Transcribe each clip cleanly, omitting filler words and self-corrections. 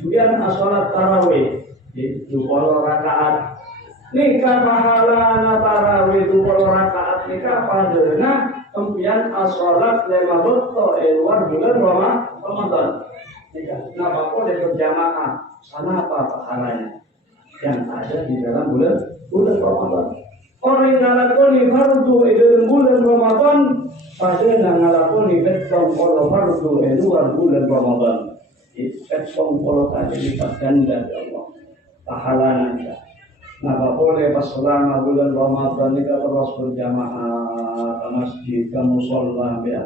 Kemudian sholat tarawih itu 20 rakaat. Nikah pahalana tarawih 20 rakaat nikah padana kemudian sholat 5 luar bulan Ramadan. Nikah. Kenapa kok berjamaah? Sana apa pahalanya yang ada di dalam bulan Ramadan? Orang yang ngalakoni fardu dalam bulan Ramadan padana ngalakoni betong kalau fardu luar bulan Ramadan. Petong kalau tadi lipat ganda ya Allah pahalanya. Nah, boleh pas selama bulan Ramadan ini terus berjamaah ke masjid, ke musola ya.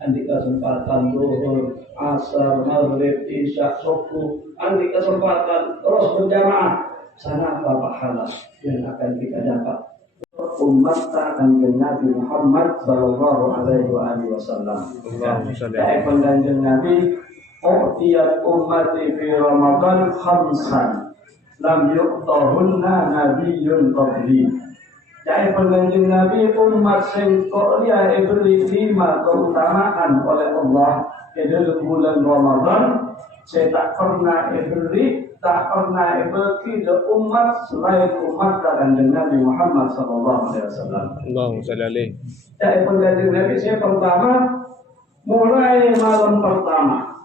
Nanti kesempatan zuhur, asar, maghrib, isya, subuh, nanti kesempatan terus berjamaah. Sana apa pahala yang akan kita dapat? Umat kanjeng Nabi Muhammad sallallahu alaihi wasallam. Dari kanjeng Nabi U'tiyat ummati fi Ramadan khamsan lam yuqtahunna nabiyyun qabli. Jadi penganjing Nabi umat sing kok dia diberi 5 keutamaan oleh Allah di dalam bulan Ramadan. Saya tak pernah diberi ke umat selain umat kanjeng Nabi Muhammad sallallahu alaihi wasallam. Allahumma shalli alaihi. Jadi penganjing Nabi saya pertama mulai malam pertama.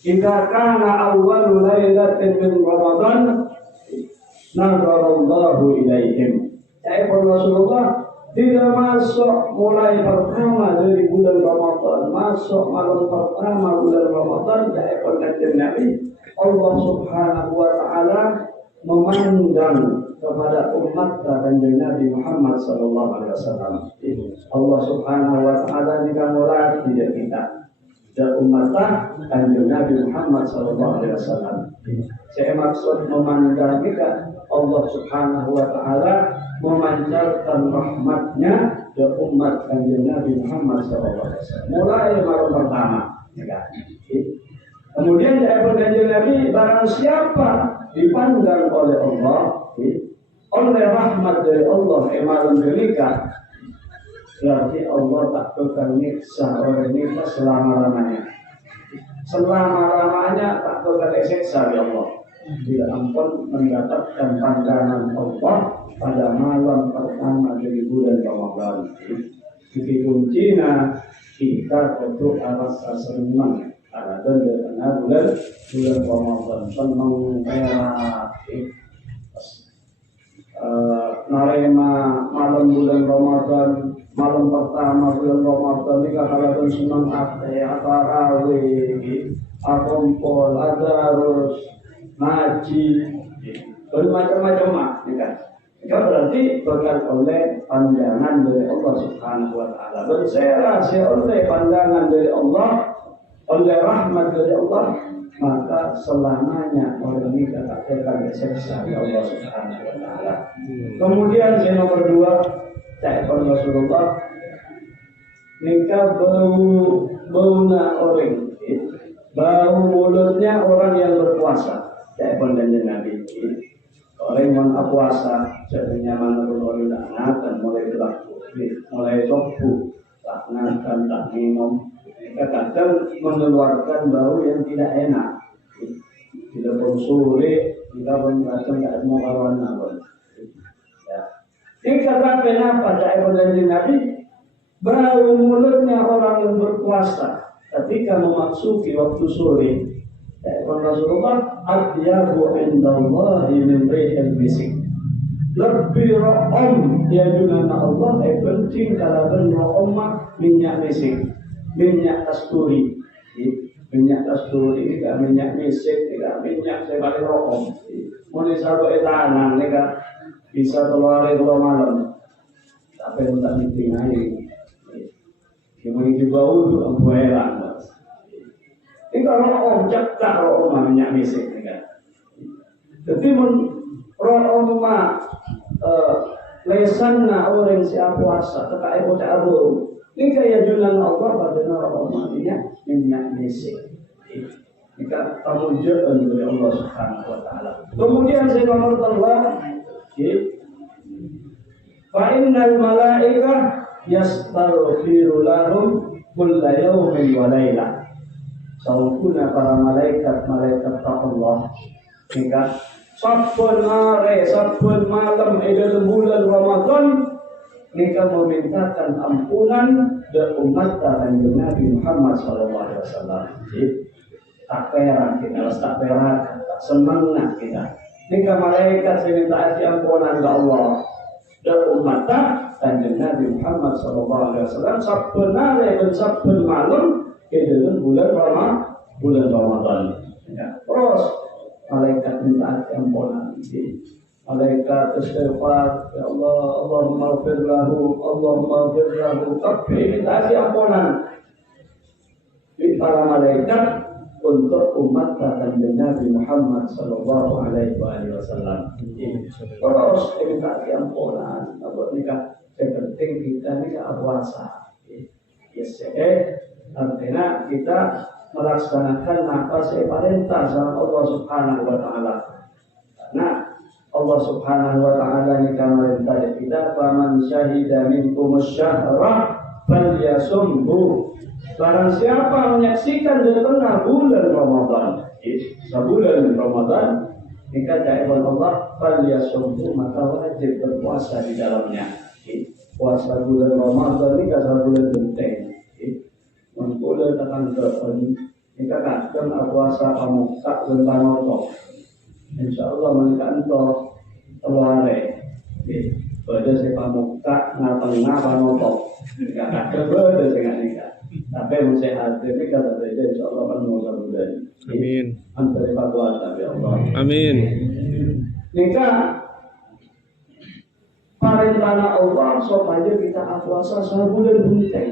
Jika kana awwalu lailatin min Ramadan nadarallahu ilaihim. Jadi Rasulullah tidak masuk mulai pertama dari bulan Ramadan, masuk malam pertama bulan Ramadan. Jadi pengajian Nabi Allah Subhanahu wa taala memandang kepada umat kanjeng Nabi Muhammad sallallahu alaihi wasallam. Allah Subhanahu wa taala mulai tidak kita dan umatlah kanjeng Nabi Muhammad sallallahu alaihi wasallam. Saya maksud memandang kita Allah Subhanahu wa taala memancarkan rahmatnya ke umat kanjeng Nabi Muhammad sallallahu alaihi wasallam. Mulai malam pertama, ya. Kemudian dari kanjeng Nabi barang siapa dipandang oleh Allah, oleh rahmat dari Allah malam delikah, berarti Allah tak akan nyiksa orang ini selama-lamanya. Selama-lamanya tak akan disiksa ya Allah. Bila ampun mendapatkan pandangan Allah pada malam pertama dari bulan Ramadan. Jadi kuncinya kita berdoa rasa senang karena bulan Ramadan senang narema malam bulan Ramadan. Malam pertama bulan Ramadan ini kalau senang tarawih, akumpul, adarus, ngaji, bermacam-macam kan? Itu berarti bakal oleh pandangan dari Allah Subhanahu wa taala. Dan saya rasa oleh pandangan dari Allah, oleh rahmat dari Allah, maka selamanya orang ini tak akan disiksa oleh Allah Subhanahu wa taala. Kemudian yang nomor 2, saya Rasulullah nikah baunya orang, bau mulutnya orang yang berpuasa. Saya kanjeng Nabi orang yang puasa jadinya menurut orang dan mulai berlaku, mulai sopu, tak makan, tak minum, kadang mengeluarkan bau yang tidak enak. Tidak bau sore, tidak bau macam tidak mau kawan apa. Ini karena pada kanjeng Nabi bau mulutnya orang yang berpuasa ketika memasuki waktu sore. Rasulullah adyabu indallahi min rihil misik. Lebih ro'om ya dengan Allah penting kalau ro'om minyak misik, minyak kasturi. Minyak kasturi tidak minyak misik, tidak minyak sebalik ro'om. Mulai sampai tangan mereka bisa keluar malam, tapi untuk meeting aja. Kemudian juga untuk buairan. Ini kalau objek tak roh minyak misik kan. Jadi roh lesanna orang siap puasa, terkait bocah abu. Ini kayak jualan Allah pada roh minyak misik. Jika tamujan dari Allah Subhanahu wa taala. Kemudian saya nomor Allah fa innal malaikah yastaghfiru lahum kulla yawmin wa lailah. saungkuna para malaikat Allah nika saben hari saben malam dalam bulan Ramadan nika memintakan ampunan dan umat Kanjeng Nabi Muhammad SAW. Tak perak kita, tak perak, tak semangat kita. Nika malaikat minta ampunan ke Allah dan umat Kanjeng Nabi Muhammad SAW saben hari dan saben malam dalam bulan Ramadan. Ya, terus malaikat minta ampunan. Malaikat istighfar, ya Allah, Allahumma ighfir lahu, tapi minta ampunan di para malaikat untuk umat Kanjeng Nabi Muhammad sallallahu alaihi wasallam. Terus minta ampunan, apa nikah penting kita nikah puasa. Yes, artinya kita melaksanakan apa perintah sama Allah Subhanahu wa taala. Nah, Allah Subhanahu wa taala ini merintah kita, faman syahida minkumus syahra falyasumhu. Barang siapa menyaksikan di tengah bulan Ramadan, sebulan Ramadan, jika jaibun Allah falyasumhu, maka wajib berpuasa di dalamnya. Puasa bulan Ramadan ini kasar bulan penting. Mengkulah tekan tekan, jika kadang puasa kamu tak berpanotok. InsyaAllah menikah untuk telare pada saya pamuka ngapa notok nikah kakek pada saya nikah tapi mesti hati nikah pada itu InsyaAllah kan mau sabudan. Amin. Antara fatwa tapi Allah. Amin. Nikah perintah Allah supaya kita puasa sebulan bunting.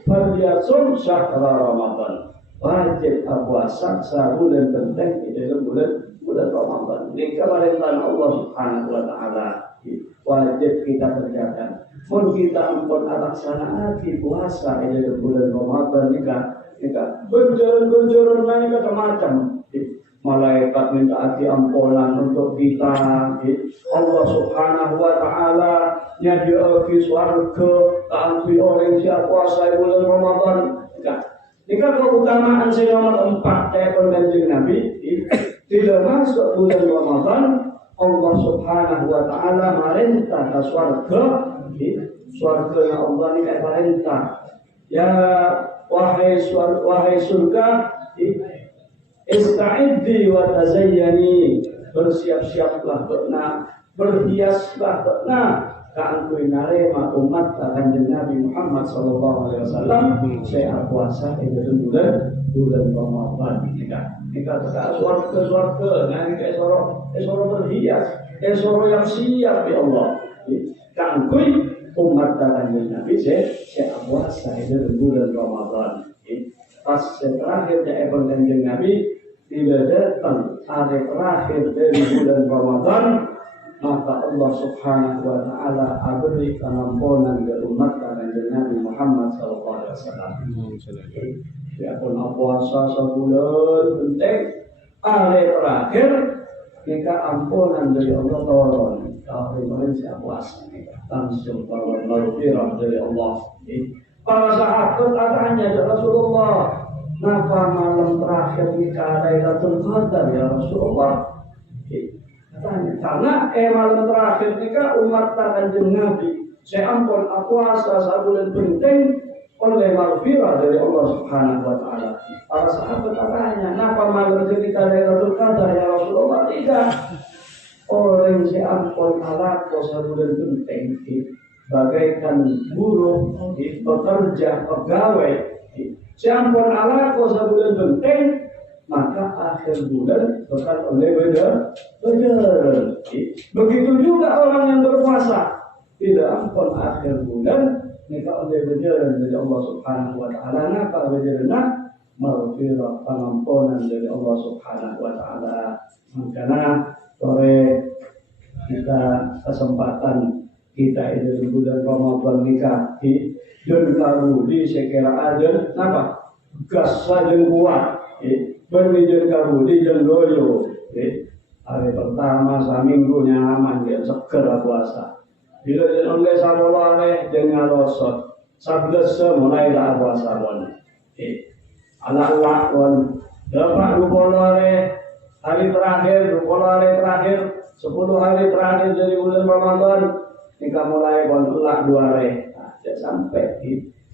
Falyasum syahra Ramadan. Wajib puasa sebulan penting di dalam bulan Ramadan. Ini perintah Allah Subhanahu wa taala wajib kita kerjakan. Pun kita ampun laksanakan puasa di dalam bulan Ramadan nikah berjalan macam-macam. Malaikat minta ampunan untuk kita. Allah Subhanahu wa taala nyadiakan swarga kanggo orang siapa puasa bulan Ramadan. Jika keutamaan yang nomor 4 dari Kanjeng Nabi tidak masuk bulan Ramadan, Allah Subhanahu wa taala merintah ke swarga Allah ini kayak perintah. Ya wahai surga, ista'iddi wa tazayyani, bersiap-siaplah berhiaslah kanggo narema umat Kanjeng Nabi Muhammad sallallahu alaihi wasallam saya puasa di bulan Ramadan. Kita tetap swarga nanti esoro berhias, esoro yang siap ya Allah. Kanggo umat Kanjeng Nabi saya puasa di bulan Ramadan. Pas terakhir dari Kanjeng Nabi tidak datang hari terakhir dari bulan Ramadan, maka Allah Subhanahu wa taala beri pengampunan ke umat Kanjeng Nabi Muhammad sallallahu alaihi wasallam. Ya pun puasa sebulan penting hari terakhir kita ampunan dari Allah turun. Kalau kemarin saya puasa langsung maghfirah dari Allah. Para sahabat katanya ya Rasulullah, napa malam terakhir kita Lailatul Qadar ya Rasulullah? Karena malam terakhir nikah umat Kanjeng Nabi saya ampun puasa sebulan penting oleh maghfirah dari Allah Subhanahu wa taala. Para sahabat katanya, "Napa malam ketika Lailatul Qadar ya Rasulullah?" Tidak. Orang saya ampun sebulan penting bagaikan buruh bekerja pegawai. Saya ampun sebulan penting, maka akhir bulan bakal oleh benar. Begitu juga orang yang berpuasa tidak ampun akhir bulan mereka oleh benar dari Allah Subhanahu wa taala. Napa benar? Maghfirah, pengampunan dari Allah Subhanahu wa taala. Makanya sore kita kesempatan kita ini bulan Ramadan nikah dan karu di sekira ada napa gas saja kuat berbicara karu di jendoyo hari pertama seminggu nyaman dia seger puasa bila jenoleh samolane dengan losot 11 mulai dah puasa pun Ala dapat rupolare hari terakhir 10 hari terakhir dari bulan Ramadan kita mulai bonulak 2 hari sampai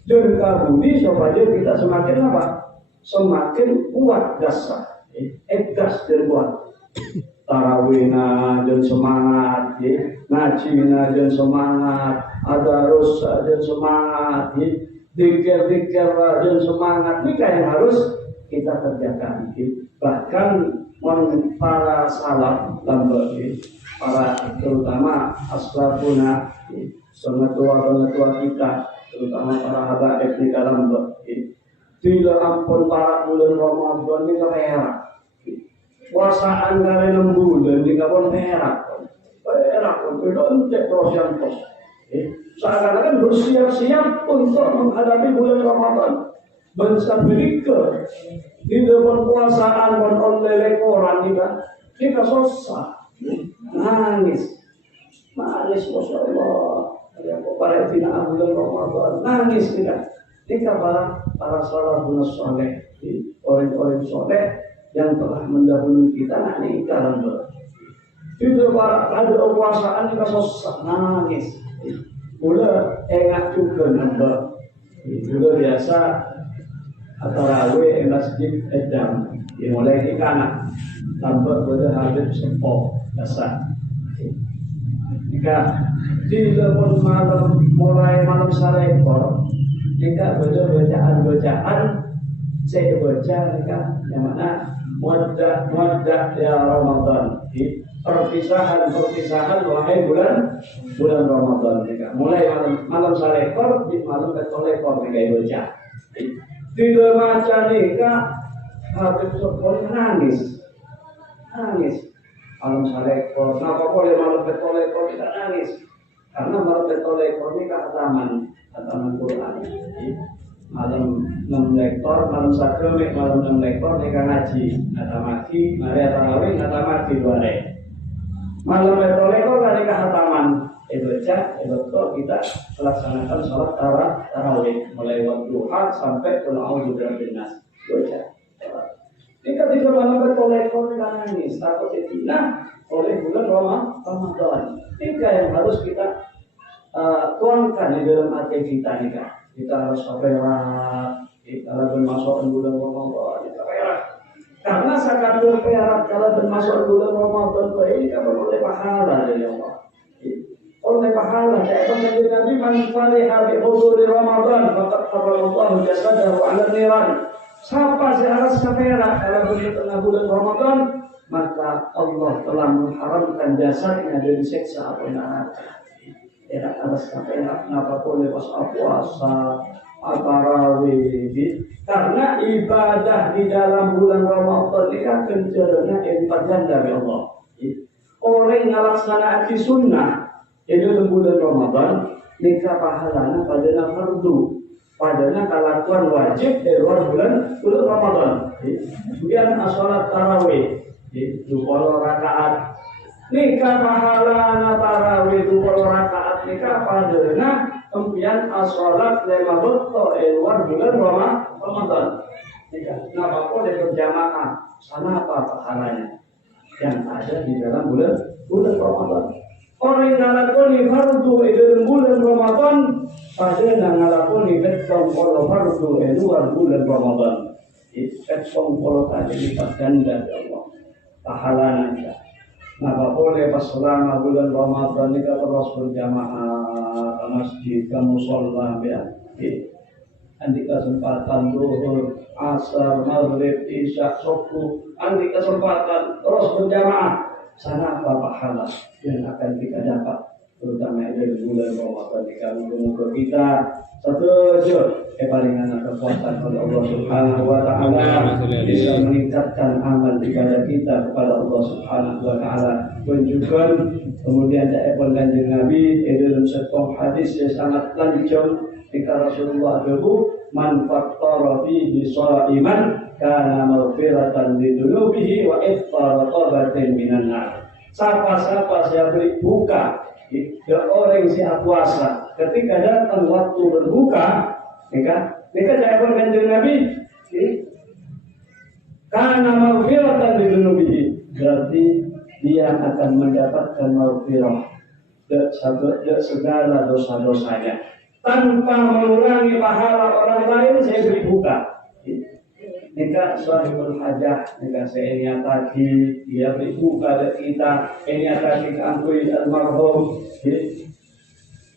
dan kabudi supaya kita semakin apa? Semakin kuat dasar egas dan kuat tarawihna dan semangat ngajina dan semangat adarus dan semangat dikir-dikir dan semangat ini yang harus kita kerjakan bahkan para salaf lambat para terutama aslafuna pengetua kita terutama para habaib di dalam tidak ampun para bulan Ramadan ini keperak puasaan dari 6 bulan ini pun perak pun tidak terus yang terus seakan-akan bersiap-siap untuk menghadapi bulan Ramadan bangsa berikut di depan puasaan dan oleh koran kita susah nangis Masya Allah pada final bulan Ramadan nangis kita para salafun saleh orang-orang saleh yang telah mendahului kita nangis dalam juga para ada puasaan kita susah nangis udah enak juga nambah juga biasa tarawih masjid Edam dimulai di kanan tambah pada habib sepok dasar jika di dalam malam mulai malam salekor jika bacaan saya baca yang mana muaddah ya Ramadan perpisahan wahai bulan Ramadan jika mulai malam salekor di malam ketolekor jika baca tidak baca nikah habis sepuluh nangis malam salekor kenapa boleh malam ketolekor tidak nangis karena malam ketolekor ini khataman Quran malam 6 lektor malam sakramik malam 6 lektor nikah ngaji ngatamati mari tarawih ngatamati 2 hari malam ketolekor kan nikah khataman baca betul kita melaksanakan sholat tarawih mulai waktu duha sampai qul birabbin-nas baca ini ketika malam bertolekor nangis takut ditinah oleh bulan Ramadan ini yang harus kita tuangkan di dalam hati kita kita harus berperak kalau bermasuk bulan Ramadan kita berperak karena sangat berperak kalau bermasuk bulan Ramadan ini kita beroleh pahala dari Allah oleh pahala yaitu menjadi Nabi man fariha bi huduri Ramadan faqad harramallahu jasadahu 'ala niran siapa yang harus berperak kalau di tengah bulan Ramadan maka Allah telah mengharamkan jasadnya dari siksa api neraka tidak harus berperak kenapa boleh pas puasa tarawih karena ibadah di dalam bulan Ramadan ini kan kencernya lipat ganda dari Allah orang yang melaksanakan sunnah di dalam bulan Ramadan nikah pahalanya padanya fardu padanya kelakuan wajib di luar bulan Ramadan kemudian sholat tarawih 20 rakaat nikah pahalanya tarawih 20 rakaat nikah padanya kemudian sholat 5 waktu di luar bulan Ramadan nikah kenapa kok dia berjamaah sana apa pahalanya yang ada di dalam bulan Ramadan orang yang ngalakoni fardu dalam bulan Ramadan pada ngalakoni betong kalau fardu luar bulan Ramadan betong kalau tadi lipat ganda dari Allah pahalanya maka boleh pas selama bulan Ramadan kita terus berjamaah ke masjid ke mushola nanti kesempatan zuhur asar maghrib isya subuh nanti kesempatan terus berjamaah sana apa pahala yang akan kita dapat terutama dari bulan Ramadan semoga kita setuju palingan kekuatan oleh Allah Subhanahu wa taala bisa meningkatkan amal ibadah kita kepada Allah Subhanahu wa taala menunjukkan kemudian dari Kanjeng Nabi dalam satu hadis yang sangat lanjut ketika Rasulullah dulu man fattara fihi shaiman kana maghfiratan lidunubihi wa iftar tawbatin minan nar. Siapa saya beri buka ke orang yang siap puasa ketika datang waktu berbuka Nika jawaban kanjeng Nabi. Karena maghfiratan lidzunubihi, berarti dia akan mendapatkan maghfirah dari segala dosa-dosanya tanpa mengurangi pahala orang lain. Saya beri buka. Nika sahibul hajah, nika saya niataki dia beri buka dari kita. Niataki keampui almarhum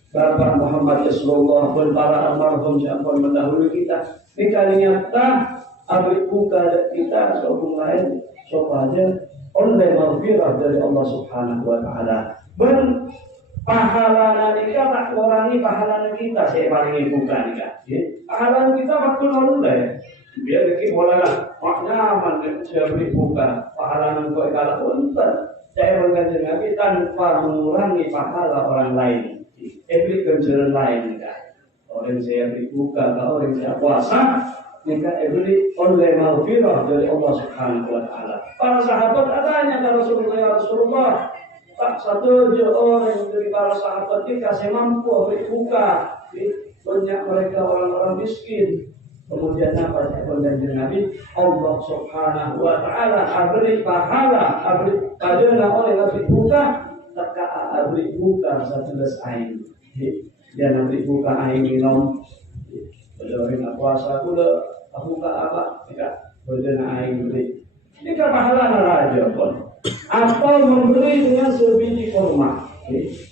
Bapak Muhammad Rasulullah pun para almarhum siapapun mendahului kita. Nika niatah abri buka dari kita sopung lain sop aja oleh maghfirah dari Allah Subhanahu wa taala. Ben pahala nika tak kurangi pahala kita. Saya paling buka nika. Pahala kita waktu oleh biar kita bolehlah maknyaman saya beri buka pahala engkau kalau unten. Saya berganti Nabi tanpa mengurangi pahala orang lain. Ebli kerjaan lain kan. Orang saya dibuka, orang saya puasa, maka ebli oleh maghfirah dari Allah Subhanahu wa taala. Para sahabat adanya kata Rasulullah, tak satu orang dari para sahabat ini kasih mampu berbuka. Banyak mereka orang-orang miskin. Kemudian apa saya berjanji Nabi? Allah Subhanahu wa taala beri pahala, beri pahala oleh berbuka. Tak beri buka satu gelas air. Dia nanti buka air minum. Kalau orang puasa pula, buka apa? Tidak berjalan air beri. Ini kan pahala raja pun. Atau memberi dengan sebiji kurma,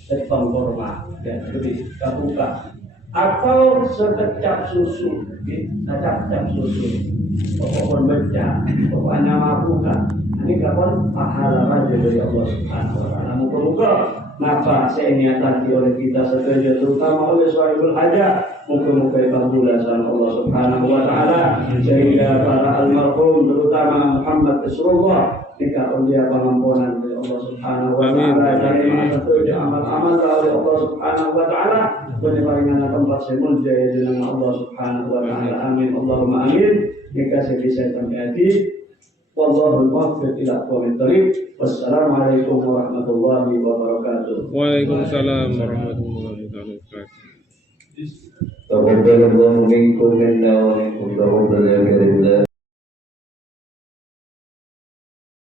setong kurma, dan beri buka. Atau sekecap susu, secap susu. Pokoknya baca, pokoknya buka. Ini kapan pahala raja dari Allah Subhanahu wa taala. Muka-muka napa saya niatkan oleh kita setuju terutama oleh sahibul hajah. Muka-muka kabulasan Allah Subhanahu wa taala sehingga para almarhum terutama Muhammad Rasulullah jika dia pengampunan dari Allah Subhanahu wa taala dan setuju amal-amal oleh Allah Subhanahu wa taala berparingan tempat semul jaya dengan Allah Subhanahu wa taala. Amin Allahumma amin. Jika saya bisa terjadi Wallahul muwaffiq ila aqwamit thoriq. Wassalamualaikum warahmatullahi wabarakatuh. Waalaikumsalam warahmatullahi wabarakatuh. Taqabbalallahu minkum minna wa minkum taqabbal ya karim.